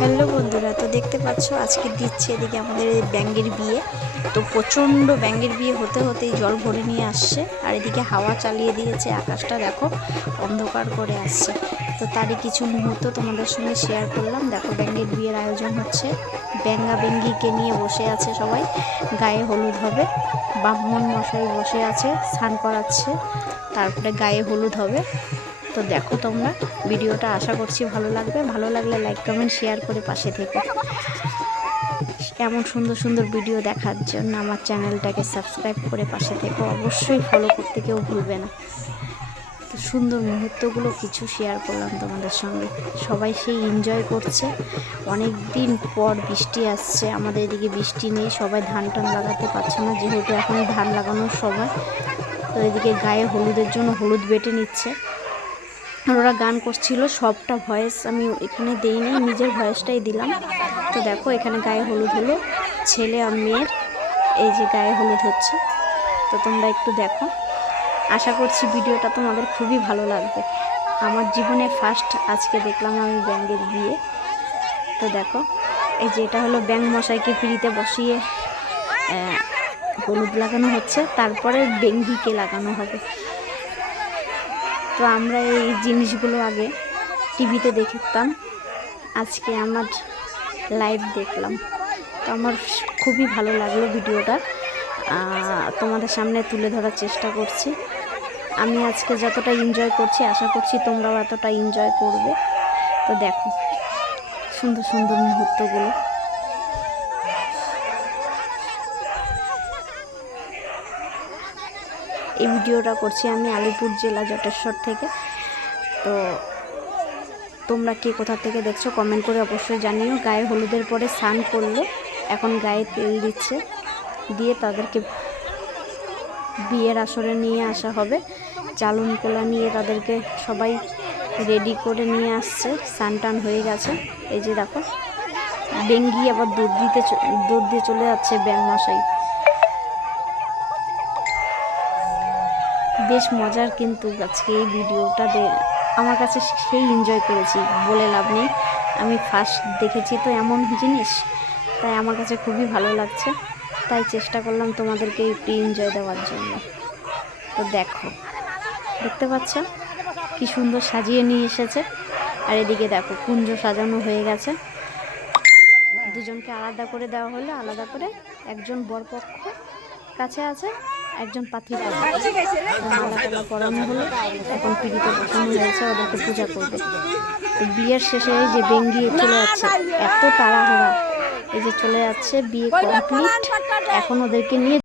Hello বন্ধুরা, তো দেখতে পাচ্ছ আজকে দিচ্ছে এদিকে আমাদের ব্যাঙ্গের বিয়ে। তো প্রচণ্ড ব্যাঙ্গের বিয়ে হতে হতেই জল ভরে নিয়ে আসছে, আর এদিকে হাওয়া চালিয়ে দিয়েছে, আকাশটা দেখো অন্ধকার করে আসছে। তো তারই কিছু মুহূর্ত তোমাদের সঙ্গে শেয়ার করলাম। দেখো ব্যাঙ্গের বিয়ের আয়োজন হচ্ছে ব্যাঙ্গা ব্যাঙ্গিকে নিয়ে বসে আছে সবাই, গায়ে হলুদ হবে। ব্রাহ্মণ মশাই বসে আছে, স্নান করাচ্ছে, তারপরে গায়ে হলুদ হবে। তো দেখো তোমরা, ভিডিওটা আশা করছি ভালো লাগবে। ভালো লাগলে লাইক কমেন্ট শেয়ার করে পাশে থেকো। এমন সুন্দর সুন্দর ভিডিও দেখার জন্য আমার চ্যানেলটাকে সাবস্ক্রাইব করে পাশে থেকো। অবশ্যই ফলো করতে কেউ ভুলবে না। তো সুন্দর মুহূর্তগুলো কিছু শেয়ার করলাম তোমাদের সঙ্গে। সবাই সেই এনজয় করছে। অনেক দিন পর বৃষ্টি আসছে, আমাদের এদিকে বৃষ্টি নেই। সবাই ধান টান লাগাতে পারছে না, যেহেতু এখন ধান লাগানোর সময়। তো এদিকে গায়ে হলুদের জন্য হলুদ বেটে নিচ্ছে। ওরা গান করছিল, সবটা ভয়েস আমি এখানে দেইনি, নিজের ভয়েসটাই দিলাম। তো দেখো, এখানে গায়ে হলুদ হলো, ছেলে আর মেয়ের, এই যে গায়ে হলুদ হচ্ছে। তো তোমরা একটু দেখো। আশা করছি ভিডিওটা তোমাদের খুবই ভালো লাগবে। আমার জীবনে ফার্স্ট আজকে দেখলাম আমি ব্যাঙ্গের বিয়ে। তো দেখো, এই যে এটা হলো ব্যাং মশাইকে ফ্রিতে বসিয়ে হলুদ লাগানো হচ্ছে, তারপরে বেঙ্গিকে লাগানো হবে। তো আমরা এই জিনিসগুলো আগে টিভিতে দেখতাম। আজকে আমার লাইভ দেখলাম। তো আমার খুবই ভালো লাগল ভিডিওটা। তোমাদের সামনে তুলে ধরার চেষ্টা করছি। আমি আজকে যতটা এনজয় করছি, আশা করছি তোমরাও এতটা এনজয় করবে। তো দেখো, সুন্দর সুন্দর মুহূর্তগুলো। এই ভিডিওটা করছি আমি আলিপুর জেলা জটেশ্বর থেকে। তো তোমরা কে কোথা থেকে দেখছ কমেন্ট করে অবশ্যই জানিও। গায়ে হলুদের পরে স্নান করল, এখন গায়ে তেল দিচ্ছে। দিয়ে তাদেরকে বিয়ের আসরে নিয়ে আসা হবে। চালন কোলা নিয়ে তাদেরকে সবাই রেডি করে নিয়ে আসছে। স্নান টান হয়ে গেছে। এই যে দেখো ডেঙ্গি আবার দুধ দিতে দুধ দিয়ে চলে যাচ্ছে ব্যাং মশাই। বেশ মজার কিন্তু আজকে এই ভিডিওটা আমার কাছে সেই এনজয় করেছি, বলে লাভ নেই। আমি ফার্স্ট দেখেছি তো এমন জিনিস, তাই আমার কাছে খুবই ভালো লাগছে। তাই চেষ্টা করলাম তোমাদেরকে একটু এনজয় দেওয়ার জন্য। তো দেখো, দেখতে পাচ্ছ? কি সুন্দর সাজিয়ে নিয়ে এসেছে। আর এদিকে দেখো, কুঞ্জ সাজানো হয়ে গেছে। দুজনকে আলাদা করে দেওয়া হলো, আলাদা করে একজন বরপক্ষ কাছে আছে একজন পাখি মালা টালা পরানো হলো, এখন পিড়িতে বসানো হয়েছে ওদেরকে পূজা করবে। বিয়ের শেষে যে বেঙ্গি চলে যাচ্ছে, এত তাড়াহুড়া। এই যে চলে যাচ্ছে, বিয়ে কমপ্লিট, এখন ওদেরকে নিয়ে